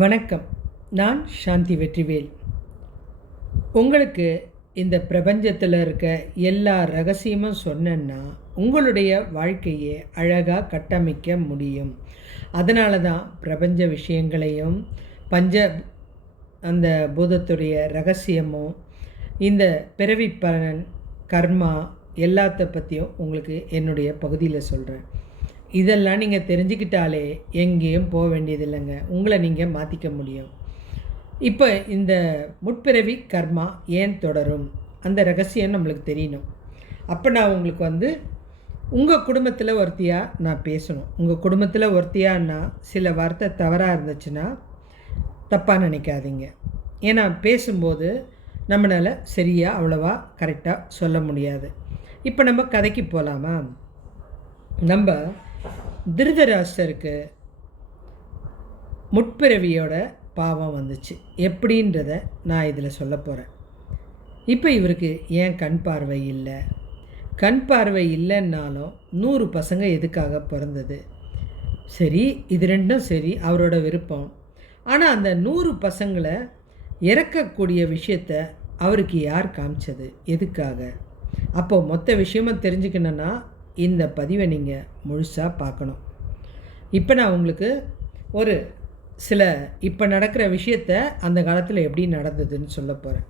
வணக்கம். நான் சாந்தி வெற்றிவேல். உங்களுக்கு இந்த பிரபஞ்சத்தில் இருக்க எல்லா ரகசியமும் சொன்னேன்னா உங்களுடைய வாழ்க்கையை அழகாக கட்டமைக்க முடியும். அதனால தான் பிரபஞ்ச விஷயங்களையும் பஞ்ச அந்த பூதத்துடைய ரகசியமும் இந்த பிறவி பலன் கர்மா எல்லாத்த பற்றியும் உங்களுக்கு என்னுடைய பகுதியில் சொல்கிறேன். இதெல்லாம் நீங்கள் தெரிஞ்சுக்கிட்டாலே எங்கேயும் போக வேண்டியதில்லைங்க. உங்களை நீங்கள் மாற்றிக்க முடியும். இப்போ இந்த முற்பிறவி கர்மா ஏன் தொடரும் அந்த ரகசியம் நம்மளுக்கு தெரியணும். அப்போ நான் உங்களுக்கு உங்கள் குடும்பத்தில் ஒருத்தியாக நான் பேசணும். உங்கள் குடும்பத்தில் ஒருத்தியான்னா சில வார்த்தை தவறாக இருந்துச்சுன்னா தப்பாக நினைக்காதீங்க. ஏன்னா பேசும்போது நம்மளால் சரியாக அவ்வளோவா கரெக்டாக சொல்ல முடியாது. இப்போ நம்ம கதைக்கு போகலாமா? நம்ம திருதராஷ்டருக்கு முற்பிறவியோட பாவம் வந்துச்சு எப்படின்றத நான் இதில் சொல்ல போகிறேன். இப்போ இவருக்கு ஏன் கண் பார்வை இல்லை? கண் பார்வை இல்லைன்னாலும் 100 பசங்க எதுக்காக பிறந்தது? சரி, இது ரெண்டும் சரி, அவரோட விருப்பம். ஆனால் அந்த 100 பசங்களை இறக்கக்கூடிய விஷயத்த அவருக்கு யார் காமிச்சது? எதுக்காக? அப்போது மொத்த விஷயமும் தெரிஞ்சுக்கணுன்னா இந்த பதிவை நீங்கள் முழுசாக பார்க்கணும். இப்போ நான் உங்களுக்கு ஒரு சில இப்போ நடக்கிற விஷயத்த அந்த காலத்தில் எப்படி நடந்ததுன்னு சொல்ல போகிறேன்.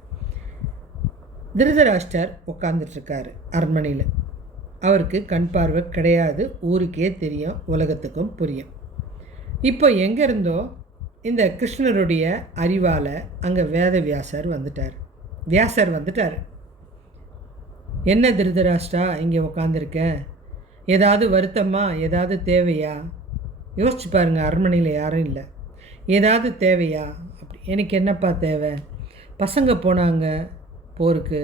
திருதராஷ்டர் உட்காந்துட்ருக்காரு அரண்மனையில். அவருக்கு கண் பார்வை கிடையாது, ஊருக்கே தெரியும், உலகத்துக்கும் புரியும். இப்போ எங்கேருந்தோ இந்த கிருஷ்ணருடைய அறிவால் அங்கே வியாசர் வந்துட்டார். என்ன திருதராஷ்டா இங்கே உட்காந்துருக்க? ஏதாவது வருத்தமா? ஏதாவது தேவையா? யோசிச்சு பாருங்கள், அரண்மனையில் யாரும் இல்லை. ஏதாவது தேவையா? அப்படி எனக்கு என்னப்பா தேவை? பசங்க போனாங்க போருக்கு,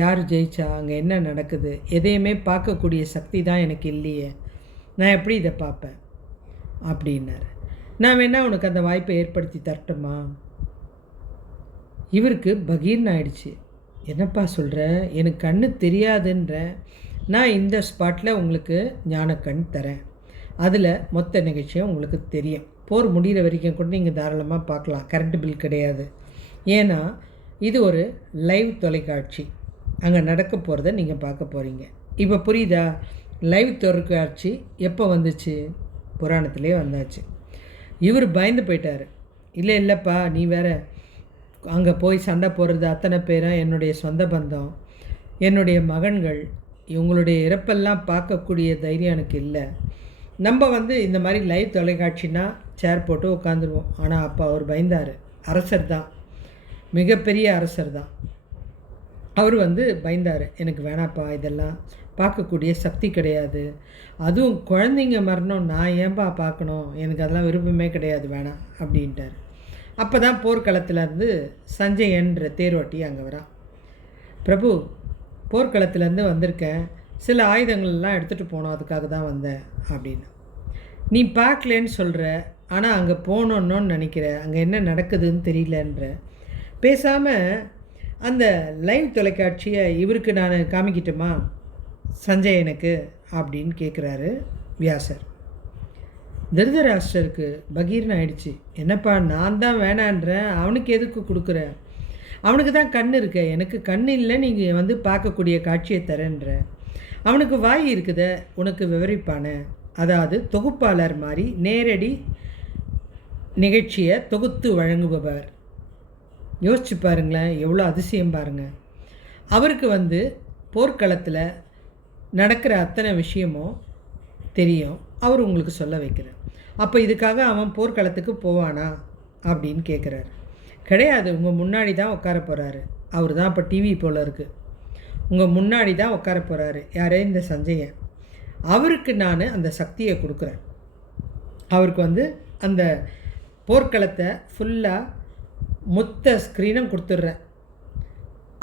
யார் ஜெயிச்சா, அங்கே என்ன நடக்குது, எதையுமே பார்க்கக்கூடிய சக்தி தான் எனக்கு இல்லையே, நான் எப்படி இதை பார்ப்பேன் அப்படின்னாரு. நான் வேணா உனக்கு அந்த வாய்ப்பை ஏற்படுத்தி தரட்டுமா? இவருக்கு பகீர்னு ஆயிடுச்சு. என்னப்பா சொல்கிற? எனக்கு கண்ணு தெரியாதுன்ற. நான் இந்த ஸ்பாட்டில் உங்களுக்கு ஞானக்கண் தரேன். அதில் மொத்த நிகழ்ச்சியும் உங்களுக்கு தெரியும். போர் முடிகிற வரைக்கும் கூட நீங்கள் தாராளமாக பார்க்கலாம். கரண்ட் பில் கிடையாது. ஏன்னா இது ஒரு லைவ் தொலைக்காட்சி. அங்கே நடக்க போகிறத நீங்கள் பார்க்க போகிறீங்க. இப்போ புரியுதா? லைவ் தொலைக்காட்சி எப்போ வந்துச்சு? புராணத்திலே வந்தாச்சு. இவர் பயந்து போயிட்டார். இல்லைப்பா, நீ வேற அங்கே போய் சண்டை போடுறது அத்தனை பேரும் என்னுடைய சொந்த பந்தம், என்னுடைய மகன்கள், இவங்களுடைய இறப்பெல்லாம் பார்க்கக்கூடிய தைரியம் எனக்கு இல்லை. நம்ம இந்த மாதிரி லைவ் தொலைக்காட்சினா சேர் போட்டு உட்காந்துருவோம். ஆனால் அப்போ அவர் பயந்தார். அரசர் தான், மிகப்பெரிய அரசர் தான். அவர் பயந்தார். எனக்கு வேணாப்பா, இதெல்லாம் பார்க்கக்கூடிய சக்தி கிடையாது, அதுவும் குழந்தைங்க மரணம் நான் ஏன்பா பார்க்கணும், எனக்கு அதெல்லாம் விருப்பமே கிடையாது, வேணாம் அப்படின்ட்டார். அப்போ தான் போர்க்களத்துலேருந்து சஞ்சயன்ற தேரோட்டி அங்கே வரான். பிரபு, போர்க்களத்துலேருந்து வந்திருக்கேன், சில ஆயுதங்கள்லாம் எடுத்துகிட்டு போனோம், அதுக்காக தான் வந்தேன் அப்படின்னு. நீ பார்க்கலன்னு சொல்கிற, ஆனால் அங்கே போகணுன்னு நினைக்கிற, அங்கே என்ன நடக்குதுன்னு தெரியலன்ற. பேசாமல் அந்த லைவ் தொலைக்காட்சியை இவருக்கு நான் காமிக்கிட்டுமா சஞ்சயனுக்கு அப்படின்னு கேட்குறாரு வியாசர். திருதராஷ்டருக்கு பகீர்னு ஆயிடுச்சு. என்னப்பா, நான் தான் வேணான்றேன், அவனுக்கு எதுக்கு கொடுக்குற? அவனுக்கு தான் கண் இருக்க, எனக்கு கண் இல்லை, நீங்கள் பார்க்கக்கூடிய காட்சியை தரேன்ற. அவனுக்கு வாய் இருக்குத, உனக்கு விவரிப்பானே, அதாவது தொகுப்பாளர் மாதிரி நேரடி நிகழ்ச்சியை தொகுத்து வழங்குபவர். யோசிச்சு பாருங்களேன், எவ்வளோ அதிசயம் பாருங்கள். அவருக்கு போர்க்களத்தில் நடக்கிற அத்தனை விஷயமும் தெரியும், அவர் உங்களுக்கு சொல்ல வைக்கிறார். அப்போ இதுக்காக அவன் போர்க்களத்துக்கு போவானா அப்படின்னு கேட்குறாரு. கிடையாது, உங்கள் முன்னாடி தான் உட்கார போகிறாரு. அவர் தான் இப்போ டிவி போல் இருக்குது, உங்கள் முன்னாடி தான் உட்கார போகிறாரு. யாரே இந்த சஞ்சயன். அவருக்கு நான் அந்த சக்தியை கொடுக்குறேன். அவருக்கு அந்த போர்க்களத்தை ஃபுல்லாக மொத்த ஸ்க்ரீனும் கொடுத்துட்றேன்.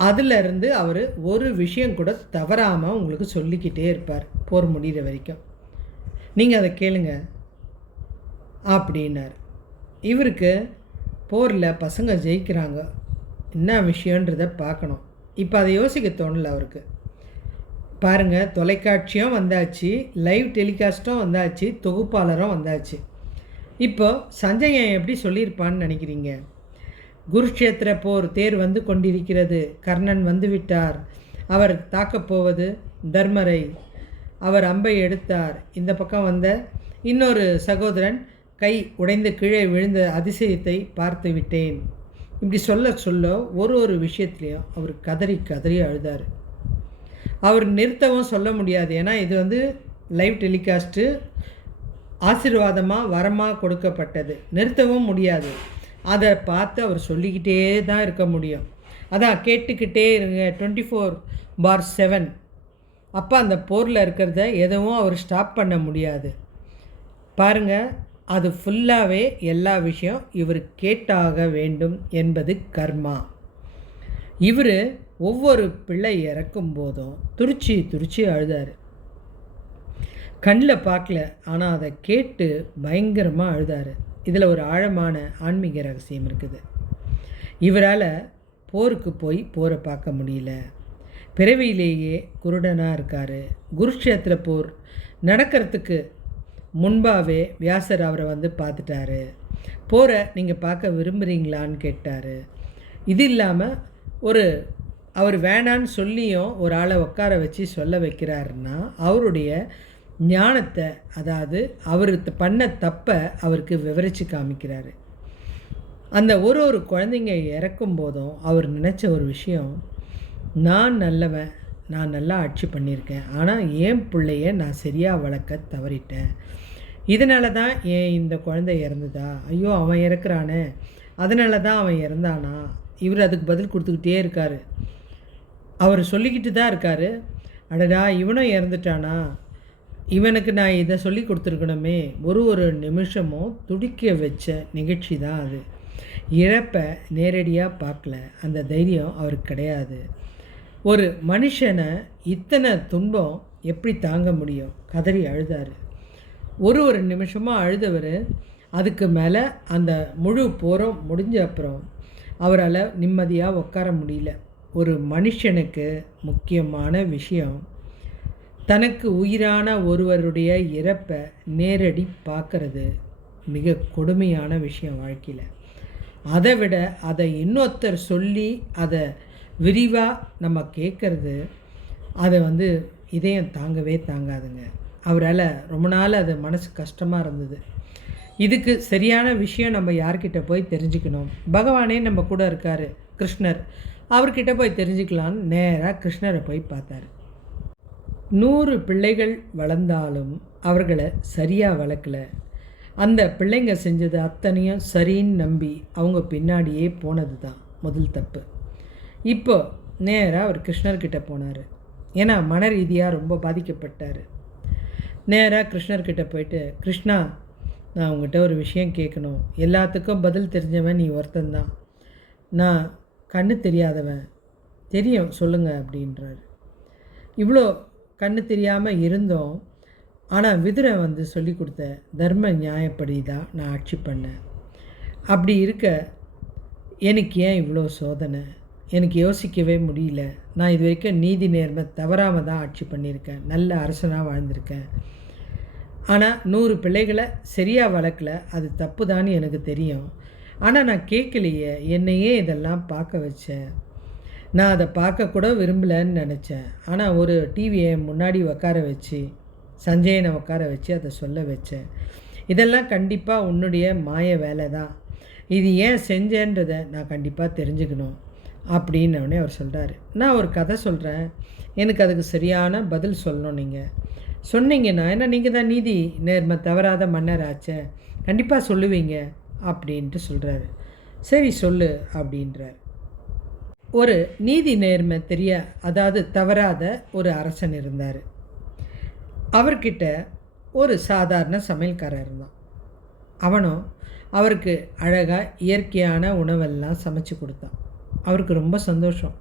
அதிலிருந்து அவர் ஒரு விஷயம் கூட தவறாமல் உங்களுக்கு சொல்லிக்கிட்டே இருப்பார் போர் முடிகிற வரைக்கும். நீங்கள் அதை கேளுங்க அப்படின்னார். இவருக்கு போரில் பசங்க ஜெயிக்கிறாங்க, என்ன விஷயன்றதை பார்க்கணும். இப்போ அதை யோசிக்க தோணலை அவருக்கு. பாருங்கள், தொலைக்காட்சியும் வந்தாச்சு, லைவ் டெலிகாஸ்ட்டும் வந்தாச்சு, தொகுப்பாளரும் வந்தாச்சு. இப்போ சஞ்சயன் எப்படி சொல்லியிருப்பான்னு நினைக்கிறீங்க? குருக்ஷேத்திர போர் தேர் வந்து கொண்டிருக்கிறது. கர்ணன் வந்துவிட்டார். அவர் தாக்கப் போவது தர்மரை. அவர் அம்பை எடுத்தார். இந்த பக்கம் வந்த இன்னொரு சகோதரன் கை உடைந்து கீழே விழுந்த அதிசயத்தை பார்த்து விட்டேன். இப்படி சொல்ல சொல்ல ஒரு விஷயத்துலையும் அவர் கதறி கதறி அழுதார். அவர் நிறுத்தவும் சொல்ல முடியாது. ஏன்னா இது வந்து லைவ் டெலிகாஸ்ட்டு, ஆசீர்வாதமாக வரமாக கொடுக்கப்பட்டது. நிறுத்தவும் முடியாது. அதை பார்த்து அவர் சொல்லிக்கிட்டே தான் இருக்க முடியும். அதான் கேட்டுக்கிட்டே இருங்க 24/7. அப்போ அந்த போரில் இருக்கிறத எதுவும் அவர் ஸ்டாப் பண்ண முடியாது. பாருங்கள், அது ஃபுல்லாகவே எல்லா விஷயம் இவர் கேட்டாக வேண்டும் என்பது கர்மா. இவர் ஒவ்வொரு பிள்ளை இறக்கும் போதும் துடிச்சு துடிச்சு அழுதார். கண்ணில் பார்க்கல, ஆனால் அதை கேட்டு பயங்கரமாக அழுதார். இதில் ஒரு ஆழமான ஆன்மீக ரகசியம் இருக்குது. இவரால் போருக்கு போய் போரை பார்க்க முடியல. பிறவியிலேயே குருடனாக இருக்கார். குருக்ஷேத்திர போர் நடக்கிறதுக்கு முன்பாகவே வியாசர் அவரை வந்து பார்த்துட்டாரு. போரை நீங்கள் பார்க்க விரும்புகிறீங்களான்னு கேட்டார். இது இல்லாமல் அவர் வேணான்னு சொல்லியும் ஒரு ஆளை உட்கார வச்சு சொல்ல வைக்கிறாருன்னா அவருடைய ஞானத்தை, அதாவது அவர் பண்ண தப்பை அவருக்கு விவரித்து காமிக்கிறாரு. அந்த ஒரு குழந்தைங்க இறக்கும் போதும் அவர் நினச்ச ஒரு விஷயம், நான் நல்லவன், நான் நல்லா ஆட்சி பண்ணியிருக்கேன், ஆனால் என் பிள்ளைய நான் சரியாக வளர்க்க தவறிட்டேன். இதனால தான் இந்த குழந்தை இறந்துதா, ஐயோ அவன் இறக்குறானே, அதனால தான் அவன் இறந்தானா. இவர் அதுக்கு பதில் கொடுத்துக்கிட்டே இருக்கார். அவர் சொல்லிக்கிட்டு தான் இருக்கார், அடடா இவனும் இறந்துட்டானா, இவனுக்கு நான் இதை சொல்லி கொடுத்துருக்கணுமே. ஒரு நிமிஷமும் துடிக்க வச்ச நிகழ்ச்சி தான் அது. இழப்பை நேரடியாக பார்க்கல, அந்த தைரியம் அவருக்கு கிடையாது. ஒரு மனுஷனை இத்தனை துன்பம் எப்படி தாங்க முடியும்? கதறி அழுதார். ஒரு நிமிஷமாக அழுதவர் அதுக்கு மேலே அந்த முழு போரும் முடிஞ்ச அப்புறம் அவரால் நிம்மதியாக உட்கார முடியல. ஒரு மனுஷனுக்கு முக்கியமான விஷயம் தனக்கு உயிரான ஒருவருடைய இறப்பை நேரடி பார்க்கறது மிக கொடுமையான விஷயம் வாழ்க்கையில். அதை விட அதை இன்னொருத்தர் சொல்லி அதை விரிவாக நம்ம கேட்குறது, அதை வந்து இதயம் தாங்கவே தாங்காதுங்க. அவரால் ரொம்ப நாள் அது மனசு கஷ்டமாக இருந்தது. இதுக்கு சரியான விஷயம் நம்ம யார்கிட்ட போய் தெரிஞ்சுக்கணும்? பகவானே நம்ம கூட இருக்கார், கிருஷ்ணர். அவர்கிட்ட போய் தெரிஞ்சுக்கலான்னு நேராக கிருஷ்ணரை போய் பார்த்தார். 100 பிள்ளைகள் வளர்ந்தாலும் அவர்களை சரியாக வளர்க்கல. அந்த பிள்ளைங்க செஞ்சது அத்தனையும் சரின்னு நம்பி அவங்க பின்னாடியே போனது தான் முதல் தப்பு. இப்போ நேராக அவர் கிருஷ்ணர்கிட்ட போனார். ஏன்னா மன ரீதியாக ரொம்ப பாதிக்கப்பட்டார். நேராக கிருஷ்ணர்கிட்ட போயிட்டு, கிருஷ்ணா, நான் உங்கள்கிட்ட ஒரு விஷயம் கேட்கணும். எல்லாத்துக்கும் பதில் தெரிஞ்சவன் நீ ஒருத்தந்தான். நான் கண்ணு தெரியாதவன், தெரியும் சொல்லுங்கள் அப்படின்றார். இவ்வளோ கண்ணு தெரியாமல் இருந்தோம், ஆனால் விதுரை வந்து சொல்லி கொடுத்த தர்ம நியாயப்படி தான் நான் ஆட்சி பண்ணேன். அப்படி இருக்க எனக்கு ஏன் இவ்வளோ சோதனை? எனக்கு யோசிக்கவே முடியல. நான் இது வரைக்கும் நீதி நேர்மை தவறாமல் தான் ஆட்சி பண்ணியிருக்கேன், நல்ல அரசனாக வாழ்ந்திருக்கேன். ஆனால் 100 பிள்ளைகளை சரியாக வளர்க்கல, அது தப்பு தான் எனக்கு தெரியும். ஆனால் நான் கேட்கலையே, என்னையே இதெல்லாம் பார்க்க வச்சேன். நான் அதை பார்க்கக்கூட விரும்பலைன்னு நினச்சேன். ஆனால் ஒரு டிவியை முன்னாடி உட்கார வச்சு, சஞ்சயனை உட்கார வச்சு அதை சொல்ல வச்சேன். இதெல்லாம் கண்டிப்பாக உன்னுடைய மாய வேலை தான். இது ஏன் செஞ்சேன்றதை நான் கண்டிப்பாக தெரிஞ்சுக்கணும் அப்படின்னோடனே அவர் சொல்கிறார். நான் ஒரு கதை சொல்கிறேன், எனக்கு அதுக்கு சரியான பதில் சொல்லணும். நீங்கள் சொன்னீங்கன்னா, ஏன்னா நீங்கள் தான் நீதி நேர்மை தவறாத மன்னர் ஆச்சே, கண்டிப்பாக சொல்லுவீங்க அப்படின்ட்டு சொல்கிறாரு. சரி சொல்லு அப்படின்றார். ஒரு நீதி நேர்மை அதாவது தவறாத ஒரு அரசன் இருந்தார். அவர்கிட்ட ஒரு சாதாரண சமையல்காரர் இருந்தான். அவனும் அவருக்கு அழகாக இயற்கையான உணவெல்லாம் சமைச்சு கொடுத்தான். அவருக்கு ரொம்ப சந்தோஷம்.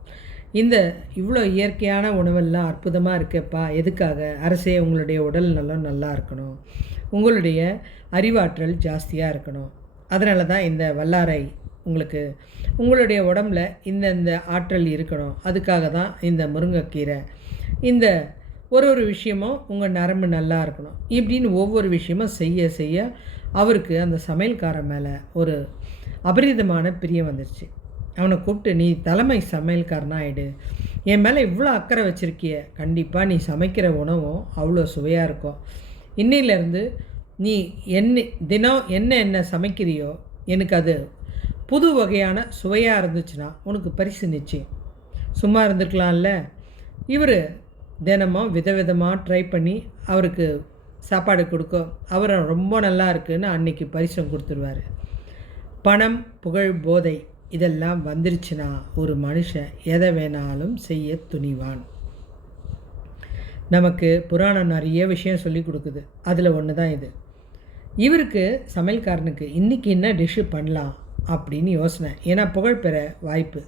இந்த இவ்வளோ இயற்கையான உணவெல்லாம் அற்புதமாக இருக்கேப்பா, எதுக்காக? அரசே, உங்களுடைய உடல் நலம் நல்லா இருக்கணும், உங்களுடைய அறிவாற்றல் ஜாஸ்தியாக இருக்கணும், அதனால தான் இந்த வல்லாரை உங்களுக்கு உங்களுடைய உடம்புல இந்த ஆற்றல் இருக்கணும், அதுக்காக தான் இந்த முருங்கைக்கீரை, இந்த ஒரு விஷயமும் உங்கள் நரம்பு நல்லா இருக்கணும், இப்படின்னு ஒவ்வொரு விஷயமும் செய்ய செய்ய அவருக்கு அந்த சமையல்காரன் மேலே ஒரு அபரிதமான பிரியம் வந்துடுச்சு. அவனை கூப்பிட்டு, நீ தலைமை சமையல்காரனா ஆயிடு, என் மேலே இவ்வளோ அக்கறை வச்சுருக்கிய, கண்டிப்பாக நீ சமைக்கிற உணவும் அவ்வளோ சுவையாக இருக்கும். இன்னிலேருந்து நீ தினம் என்ன சமைக்கிறியோ எனக்கு அது புது வகையான சுவையாக இருந்துச்சுன்னா உனக்கு பரிசு நிச்சயம். சும்மா இருந்திருக்கலாம்ல. இவர் தினமும் விதவிதமாக ட்ரை பண்ணி அவருக்கு சாப்பாடு கொடுக்க அவரை ரொம்ப நல்லா இருக்குன்னு அன்றைக்கி பரிசம் கொடுத்துருவார். பணம், புகழ், போதை இதெல்லாம் வந்துருச்சுன்னா ஒரு மனுஷன் எதை வேணாலும் செய்ய துணிவான். நமக்கு புராணம் நிறைய விஷயம் சொல்லி கொடுக்குது. அதில் ஒன்று தான் இது. இவருக்கு சமையல்காரனுக்கு இன்றைக்கி என்ன டிஷ்ஷு பண்ணலாம் அப்படின்னு யோசனை. ஏன்னா புகழ் பெற வாய்ப்பு.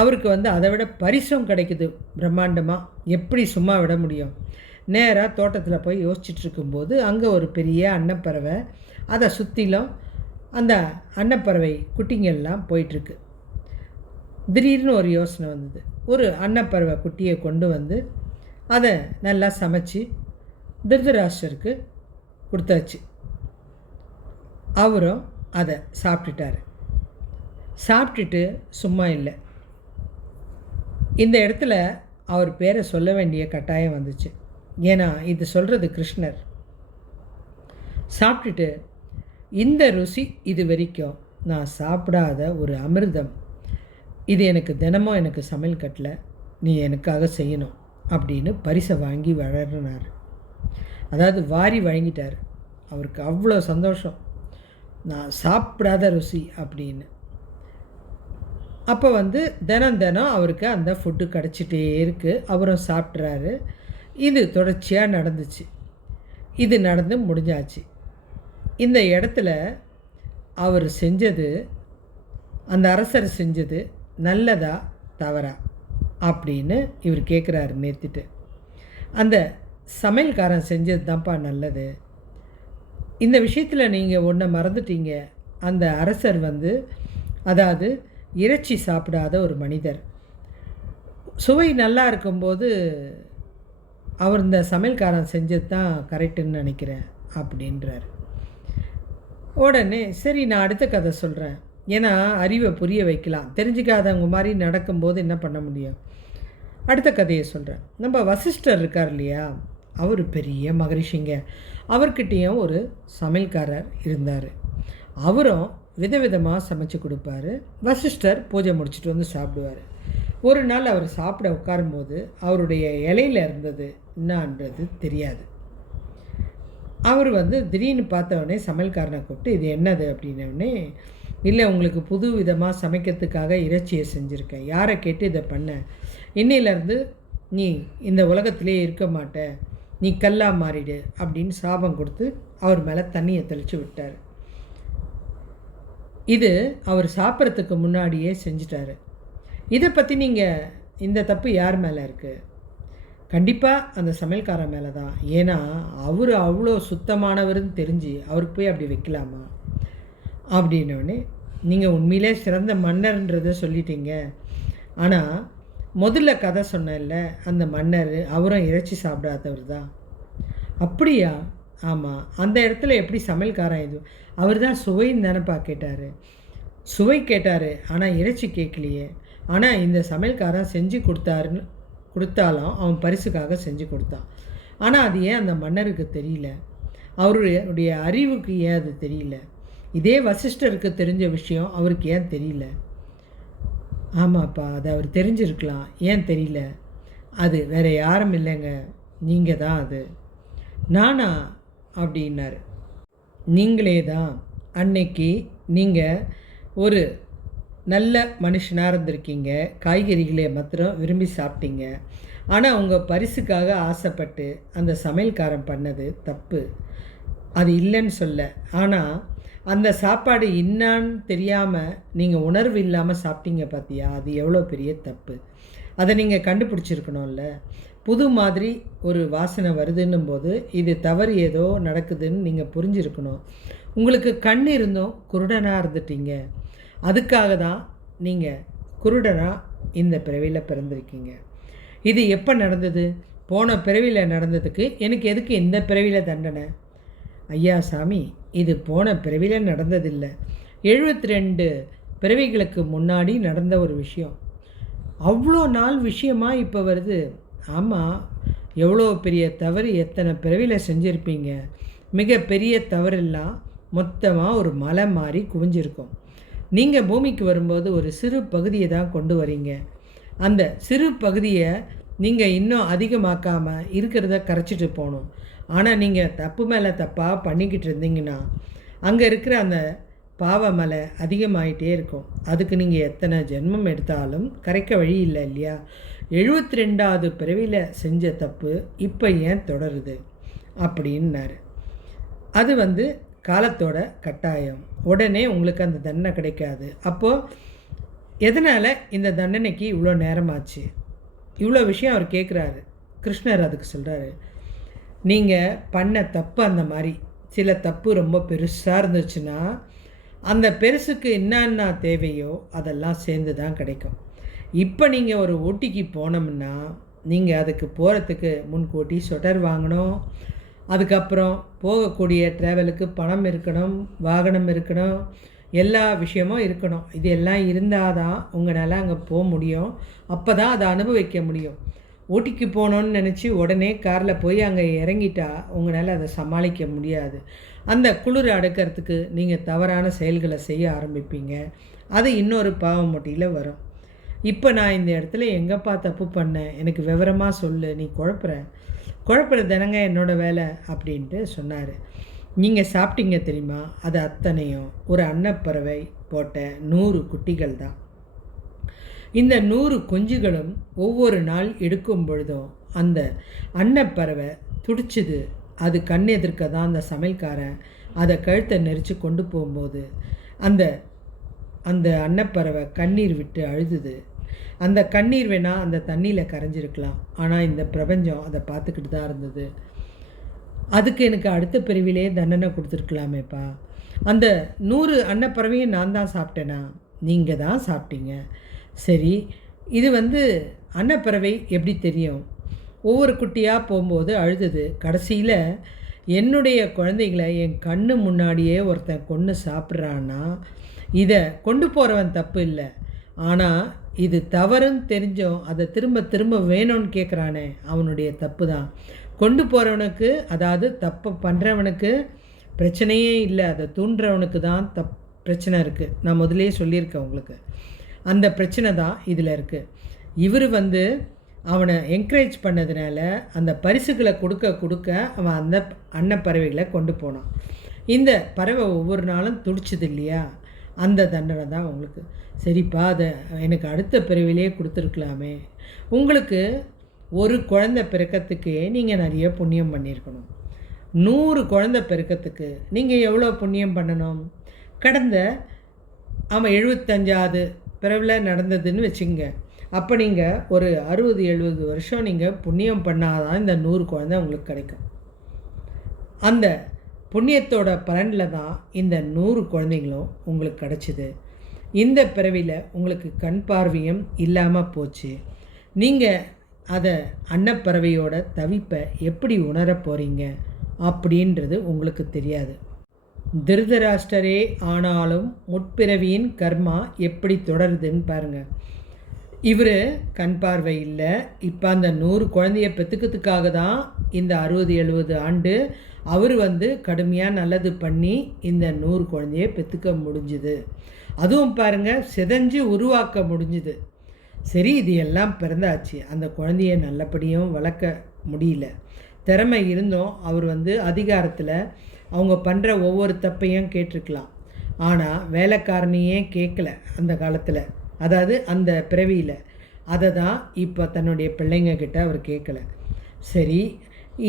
அவருக்கு அதை விட பரிசும் கிடைக்குது பிரம்மாண்டமாக. எப்படி சும்மா விட முடியும்? நேராக தோட்டத்தில் போய் யோசிச்சுட்ருக்கும்போது அங்கே ஒரு பெரிய அன்னப்பறவை, அதை சுற்றிலும் அந்த அன்னப்பறவை குட்டிங்கெல்லாம் போயிட்டுருக்கு. திடீர்னு ஒரு யோசனை வந்தது. ஒரு அன்னப்பறவை குட்டியை கொண்டு வந்து அதை நல்லா சமைச்சு திருதராஷ்டருக்கு கொடுத்தாச்சு. அவரும் அதை சாப்பிட்டுட்டார். சாப்பிட்டுட்டு சும்மா இல்லை. இந்த இடத்துல அவர் பேரை சொல்ல வேண்டிய கட்டாயம் வந்துச்சு. ஏன்னா இது சொல்கிறது கிருஷ்ணர். சாப்பிட்டுட்டு, இந்த ருசி இது வரைக்கும் நான் சாப்பிடாத ஒரு அமிர்தம், இது எனக்கு தினமும் எனக்கு சமையல் கட்டில் நீ எனக்காக செய்யணும் அப்படின்னு பரிசை வாங்கி வளர்னார். அதாவது வாரி வழங்கிட்டார். அவருக்கு அவ்வளோ சந்தோஷம், நான் சாப்பிடாத ருசி அப்படின்னு. அப்போ தினம் அவருக்கு அந்த ஃபுட்டு கிடச்சிட்டே இருக்குது. அவரும் சாப்பிட்றாரு. இது தொடர்ச்சியாக நடந்துச்சு. இது நடந்து முடிஞ்சாச்சு. இந்த இடத்துல அவர் செஞ்சது, அந்த அரசர் செஞ்சது நல்லதா தவறா அப்படின்னு இவர் கேட்குறாரு நிறுத்திட்டு. அந்த சமையல்காரன் செஞ்சது தான்ப்பா நல்லது. இந்த விஷயத்தில் நீங்கள் ஒன்றை மறந்துட்டீங்க. அந்த அரசர் அதாவது இறைச்சி சாப்பிடாத ஒரு மனிதர். சுவை நல்லா இருக்கும்போது அவர் இந்த சமையல்காரன் செஞ்சது தான் கரெக்டுன்னு நினைக்கிறேன் அப்படின்றார். உடனே சரி, நான் அடுத்த கதை சொல்கிறேன். ஏன்னா அறிவை புரிய வைக்கலாம். தெரிஞ்சிக்காதவங்க மாதிரி நடக்கும்போது என்ன பண்ண முடியும்? அடுத்த கதையை சொல்கிறேன். நம்ம வசிஷ்டர் இருக்கார் இல்லையா, அவர் பெரிய மகரிஷிங்க. அவர்கிட்டேயும் ஒரு சமையல்காரர் இருந்தார். அவரும் விதவிதமாக சமைச்சு கொடுப்பாரு. வசிஷ்டர் பூஜை முடிச்சுட்டு சாப்பிடுவார். ஒரு நாள் அவர் சாப்பிட உட்காரும்போது அவருடைய இலையில் இருந்தது என்னான்றது தெரியாது. அவர் திடீர்னு பார்த்தவொடனே சமையல்காரனை கூப்பிட்டு, இது என்னது அப்படின்னோடனே, இல்லை உங்களுக்கு புது விதமாக சமைக்கிறதுக்காக இறைச்சியை செஞ்சுருக்கேன், யாரை கேட்டு இதை பண்ண, இன்னையிலேருந்து நீ இந்த உலகத்திலே இருக்க மாட்ட, நீ கல்லா மாறிடு அப்படின்னு சாபம் கொடுத்து அவர் மேலே தண்ணியை தெளித்து விட்டார். இது அவர் சாப்பிட்றதுக்கு முன்னாடியே செஞ்சிட்டாரு. இதை பற்றி நீங்கள், இந்த தப்பு யார் மேலே இருக்குது? கண்டிப்பாக அந்த சமையல்காரன் மேலே தான். ஏன்னா அவர் அவ்வளோ சுத்தமானவர்னு தெரிஞ்சு அவருக்கு போய் அப்படி வைக்கலாமா அப்படின்னோடனே, நீங்கள் உண்மையிலே சிறந்த மன்னர்ன்றதை சொல்லிட்டீங்க. ஆனால் முதல்ல கதை சொன்னேன்ல, அந்த மன்னர் அவரும் இறைச்சி சாப்பிடாதவர் தான். அப்படியா? ஆமாம். அந்த இடத்துல எப்படி சமையல்காரன் இது? அவர் தான் சுவைன்னு தானப்பா கேட்டார். சுவை கேட்டார், ஆனால் இறைச்சி கேட்கலையே. ஆனால் இந்த சமையல்காரன் செஞ்சு கொடுத்தாலும் அவன் பரிசுக்காக செஞ்சு கொடுத்தான். ஆனால் அது ஏன் அந்த மன்னருக்கு தெரியல? அவருடைய அறிவுக்கு ஏன் அது தெரியல? இதே வசிஷ்டருக்கு தெரிஞ்ச விஷயம் அவருக்கு ஏன் தெரியல? ஆமாப்பா, அது அவர் தெரிஞ்சிருக்கலாம். ஏன் தெரியல? அது வேறு யாரும் இல்லைங்க, நீங்கள் தான் அது. நானா அப்படின்னாரு. நீங்களே தான். அன்னைக்கு நீங்கள் ஒரு நல்ல மனுஷனாக இருந்திருக்கீங்க, காய்கறிகளை மாத்திரம் விரும்பி சாப்பிட்டீங்க. ஆனால் உங்கள் பரிசுக்காக ஆசைப்பட்டு அந்த சமையல்காரன் பண்ணது தப்பு. அது இல்லைன்னு சொல்ல, ஆனால் அந்த சாப்பாடு என்னான்னு தெரியாமல் நீங்கள் உணர்வு இல்லாமல் சாப்பிட்டீங்க பார்த்தியா, அது எவ்வளோ பெரிய தப்பு. அதை நீங்கள் கண்டுபிடிச்சிருக்கணும்ல. புது மாதிரி ஒரு வாசனை வருதுன்னும் போது இது தவறு ஏதோ நடக்குதுன்னு நீங்கள் புரிஞ்சிருக்கணும். உங்களுக்கு கண் இருந்தும் குருடனாக இருந்துட்டீங்க. அதுக்காக தான் நீங்கள் குருடனாக இந்த பிறவியில் பிறந்திருக்கீங்க. இது எப்போ நடந்தது? போன பிறவியில் நடந்ததுக்கு எனக்கு எதுக்கு இந்த பிறவியில் தண்டனை? ஐயா சாமி, இது போன பிறவியில் நடந்ததில்லை, 72 பிறவிகளுக்கு முன்னாடி நடந்த ஒரு விஷயம். அவ்வளோ நாள் விஷயமா இப்போ வருது. ஆமாம், எவ்வளோ பெரிய தவறு எத்தனை பிறவியில் செஞ்சுருப்பீங்க. மிக பெரிய தவறெல்லாம் மொத்தமாக ஒரு மலை மாதிரி குவிஞ்சிருக்கும். நீங்கள் பூமிக்கு வரும்போது ஒரு சிறு பகுதியை தான் கொண்டு வரீங்க. அந்த சிறு பகுதியை நீங்கள் இன்னும் அதிகமாக்காமல் இருக்கிறத கரைச்சிட்டு போகணும். ஆனால் நீங்கள் தப்பு மேலே தப்பாக பண்ணிக்கிட்டு இருந்தீங்கன்னா அங்கே இருக்கிற அந்த பாவ மலை அதிகமாகிட்டே இருக்கும். அதுக்கு நீங்கள் எத்தனை ஜென்மம் எடுத்தாலும் கரைக்க வழி இல்லை இல்லையா? 72வது பிறவியில் செஞ்ச தப்பு இப்போ ஏன் தொடருது அப்படின்னாரு. அது காலத்தோட கட்டாயம். உடனே உங்களுக்கு அந்த தண்டனை கிடைக்காது. அப்போது எதனால் இந்த தண்டனைக்கு இவ்வளோ நேரமாச்சு? இவ்வளோ விஷயம் அவர் கேட்குறாரு. கிருஷ்ணர் அதுக்கு சொல்கிறாரு, நீங்கள் பண்ண தப்பு அந்த மாதிரி சில தப்பு ரொம்ப பெருசாக இருந்துச்சுன்னா அந்த பெருசுக்கு என்னென்ன தேவையோ அதெல்லாம் சேர்ந்து தான் கிடைக்கும். இப்போ நீங்கள் ஒரு ஊட்டிக்கு போனோம்னா நீங்கள் அதுக்கு போகிறதுக்கு முன்கூட்டி ஸ்வெட்டர் வாங்கணும். அதுக்கப்புறம் போகக்கூடிய ட்ராவலுக்கு பணம் இருக்கணும், வாகனம் இருக்கணும், எல்லா விஷயமும் இருக்கணும். இது எல்லாம் இருந்தால் தான் உங்களால் அங்கே போக முடியும். அப்போ தான் அதை அனுபவிக்க முடியும். ஊட்டிக்கு போகணுன்னு நினச்சி உடனே காரில் போய் அங்கே இறங்கிட்டா உங்களால் அதை சமாளிக்க முடியாது. அந்த குளிர் அடக்கிறதுக்கு நீங்கள் தவறான செயல்களை செய்ய ஆரம்பிப்பீங்க. அது இன்னொரு பாவம் மூட்டையில் வரும். இப்போ நான் இந்த இடத்துல எங்கேப்பா தப்பு பண்ணேன், எனக்கு விவரமாக சொல்லு, நீ குழப்புற தினங்க என்னோடய வேலை அப்படின்ட்டு சொன்னார். நீங்கள் சாப்பிட்டீங்க தெரியுமா? அது அத்தனையும் ஒரு அன்னப்பறவை போட்ட 100 குட்டிகள் தான். இந்த 100 குஞ்சுகளும் ஒவ்வொரு நாள் எடுக்கும் பொழுதும் அந்த அன்னப்பறவை துடிச்சுது. அது கண் எதிர்க்க தான் அந்த சமையல்காரன் அதை கழுத்தை நெரிச்சு கொண்டு போகும்போது அந்த அந்த அன்னப்பறவை கண்ணீர் விட்டு அழுதுது. அந்த கண்ணீர் வேணால் அந்த தண்ணியில் கரைஞ்சிருக்கலாம், ஆனால் இந்த பிரபஞ்சம் அதை பார்த்துக்கிட்டு தான் இருந்தது. அதுக்கு எனக்கு அடுத்த பிரிவிலே தண்டனை கொடுத்துருக்கலாமேப்பா. அந்த 100 அன்னப்பறவையும் நான் தான் சாப்பிட்டேனா? நீங்கள் தான் சாப்பிட்டீங்க. சரி, இது அன்னப்பறவை எப்படி தெரியும்? ஒவ்வொரு குட்டியாக போகும்போது அழுதுது. கடைசியில் என்னுடைய குழந்தைகளை என் கண்ணு முன்னாடியே ஒருத்தன் கொன்று சாப்பிட்றான்னா இதை கொண்டு போகிறவன் தப்பு இல்லை. ஆனால் இது தவறுன்னு தெரிஞ்சோம் அதை திரும்ப திரும்ப வேணும்னு கேட்குறானே அவனுடைய தப்பு தான். கொண்டு போகிறவனுக்கு, அதாவது தப்பு பண்ணுறவனுக்கு பிரச்சனையே இல்லை, அதை தூண்டுறவனுக்கு தான் பிரச்சனை இருக்குது. நான் முதலே சொல்லியிருக்கேன் உங்களுக்கு. அந்த பிரச்சனை தான் இதில் இருக்குது. இவர் அவனை என்கரேஜ் பண்ணதுனால அந்த பரிசுகளை கொடுக்க அவன் அந்த அன்னப்பறவைகளை கொண்டு போனான். இந்த பறவை ஒவ்வொரு நாளும் துடிச்சது இல்லையா? அந்த தண்டனை தான் உங்களுக்கு. சரிப்பா, அதை எனக்கு அடுத்த பிறவிலே கொடுத்துருக்கலாமே. உங்களுக்கு ஒரு குழந்தை பிறக்கிறதுக்கே நீங்கள் நிறைய புண்ணியம் பண்ணியிருக்கணும். 100 குழந்தை பிறக்கிறதுக்கு நீங்கள் எவ்வளோ புண்ணியம் பண்ணணும்? கடந்த 75வது பிறவில் நடந்ததுன்னு வச்சுங்க. அப்போ நீங்கள் ஒரு 60-70 வருஷம் நீங்கள் புண்ணியம் பண்ணாதான் இந்த 100 குழந்தை உங்களுக்கு கிடைக்கும். அந்த புண்ணியத்தோட பலனில் தான் இந்த 100 குழந்தைங்களும் உங்களுக்கு கிடச்சிது. இந்த பிறவியில் உங்களுக்கு கண் பார்வையும் இல்லாமல் போச்சு. நீங்கள் அதை அன்னப்பறவையோட தவிப்பை எப்படி உணர போகிறீங்க அப்படின்றது உங்களுக்கு தெரியாது. திருதராஷ்டரே ஆனாலும் முற்பிறவியின் கர்மா எப்படி தொடருதுன்னு பாருங்கள். இவர் கண் பார்வை இல்லை. இப்போ அந்த 100 குழந்தைய பெற்றுக்கிறதுக்காக தான் இந்த 60-70 ஆண்டு அவர் கடுமையாக நல்லது பண்ணி இந்த 100 குழந்தைய பெற்றுக்க முடிஞ்சுது. அதுவும் பாருங்கள், சிதைஞ்சு உருவாக்க முடிஞ்சுது. சரி, இது எல்லாம் பிறந்தாச்சு. அந்த குழந்தைய நல்லபடியும் வளர்க்க முடியல. திறமை இருந்தும் அவர் அதிகாரத்தில் அவங்க பண்ணுற ஒவ்வொரு தப்பையும் கேட்டிருக்கலாம். ஆனால் வேலைக்காரனையே கேட்கல அந்த காலத்தில், அதாவது அந்த பிறவியில். அதை தான் இப்போ தன்னுடைய பிள்ளைங்க கிட்ட அவர் கேட்கல. சரி,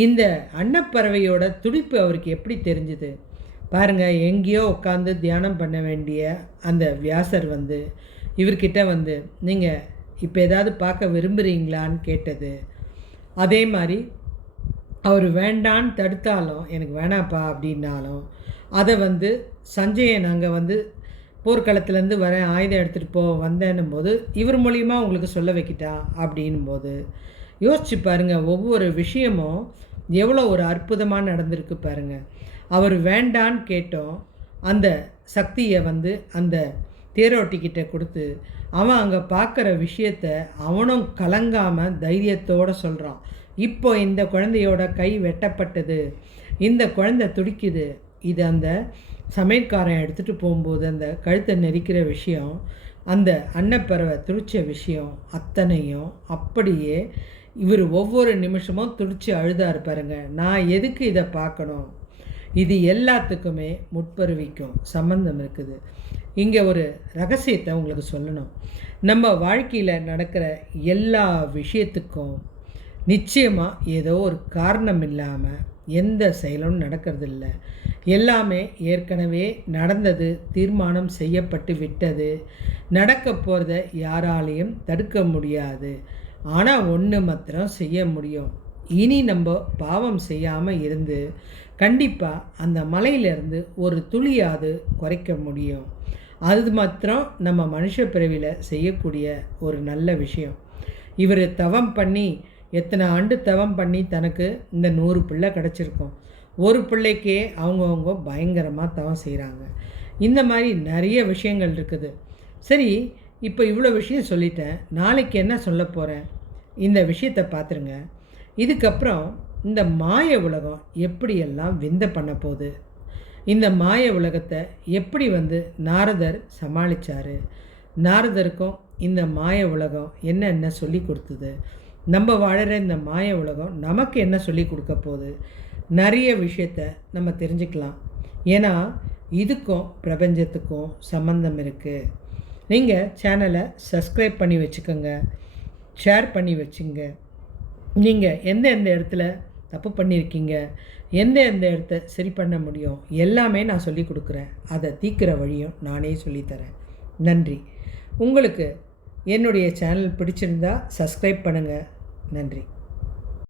இந்த அன்னப்பறவையோட துடிப்பு அவருக்கு எப்படி தெரிஞ்சுது பாருங்கள். எங்கேயோ உட்காந்து தியானம் பண்ண வேண்டிய அந்த வியாசர் இவர்கிட்ட நீங்கள் இப்போ ஏதாவது பார்க்க விரும்புகிறீங்களான்னு கேட்டது. அதே மாதிரி அவர் வேண்டான்னு தடுத்தாலும், எனக்கு வேணாப்பா அப்படின்னாலும், அதை சஞ்சயன் அங்கே போர்க்களத்துலேருந்து வரேன், ஆயுதம் எடுத்துகிட்டு வந்தேன்னும் போது இவர் மூலியமாக உங்களுக்கு சொல்ல வைக்கிட்டா அப்படின்னும் போது யோசிச்சு பாருங்கள். ஒவ்வொரு விஷயமும் எவ்வளோ ஒரு அற்புதமாக நடந்திருக்கு பாருங்கள். அவர் வேண்டான்னு கேட்டோம் அந்த சக்தியை அந்த தேரோட்டிக்கிட்ட கொடுத்து அவன் அங்கே பார்க்குற விஷயத்த அவனும் கலங்காமல் தைரியத்தோடு சொல்கிறான். இப்போ இந்த குழந்தையோட கை வெட்டப்பட்டது, இந்த குழந்தை துடிக்குது. இது அந்த சமையல்காரன் எடுத்துகிட்டு போகும்போது அந்த கழுத்தை நெரிக்கிற விஷயம், அந்த அன்னப்பறவை துடித்த விஷயம் அத்தனையும் அப்படியே இவர் ஒவ்வொரு நிமிஷமும் துடித்து அழுதாரு பாருங்க. நான் எதுக்கு இதை பார்க்கணும்? இது எல்லாத்துக்குமே முற்பருவிக்கும் சம்பந்தம் இருக்குது. இங்கே ஒரு ரகசியத்தை உங்களுக்கு சொல்லணும். நம்ம வாழ்க்கையில் நடக்கிற எல்லா விஷயத்துக்கும் நிச்சயமாக ஏதோ ஒரு காரணம் இல்லாமல் எந்த செயலும் நடக்கிறதில்ல. எல்லாமே ஏற்கனவே நடந்தது, தீர்மானம் செய்யப்பட்டு விட்டது. நடக்க போகிறத யாராலையும் தடுக்க முடியாது. ஆனால் ஒன்று மாத்திரம் செய்ய முடியும். இனி நம்ம பாவம் செய்யாமல் இருந்து கண்டிப்பாக அந்த மலையிலேருந்து ஒரு துளியாவது குறைக்க முடியும். அது மாத்திரம் நம்ம மனுஷ பிறவியில் செய்யக்கூடிய ஒரு நல்ல விஷயம். இவர் தவம் பண்ணி எத்தனை ஆண்டு தவம் பண்ணி தனக்கு இந்த 100 பிள்ளை கிடச்சிருக்கோம். ஒரு பிள்ளைக்கே அவங்கவுங்க பயங்கரமாக தவம் செய்கிறாங்க. இந்த மாதிரி நிறைய விஷயங்கள் இருக்குது. சரி, இப்போ இவ்வளோ விஷயம் சொல்லிட்டேன். நாளைக்கு என்ன சொல்ல போகிறேன் இந்த விஷயத்தை பார்த்துருங்க. இதுக்கப்புறம் இந்த மாய உலகம் எப்படியெல்லாம் விந்த பண்ண போகுது, இந்த மாய உலகத்தை எப்படி நாரதர் சமாளித்தார், நாரதருக்கும் இந்த மாய உலகம் என்ன சொல்லி கொடுத்தது, நம்ம வாழற இந்த மாய உலகம் நமக்கு என்ன சொல்லி கொடுக்க போகுது, நிறைய விஷயத்த நம்ம தெரிஞ்சுக்கலாம். ஏன்னா இதுக்கும் பிரபஞ்சத்துக்கும் சம்பந்தம் இருக்குது. நீங்கள் சேனலை சப்ஸ்கிரைப் பண்ணி வச்சுக்கோங்க, ஷேர் பண்ணி வச்சுங்க. நீங்கள் எந்த இடத்துல தப்பு பண்ணியிருக்கீங்க, எந்த இடத்த சரி பண்ண முடியும் எல்லாமே நான் சொல்லி கொடுக்குறேன். அதை தீர்க்கிற வழியும் நானே சொல்லித்தரேன். நன்றி. உங்களுக்கு என்னுடைய சேனல் பிடிச்சிருந்தா சப்ஸ்கிரைப் பண்ணுங்கள். நன்றி.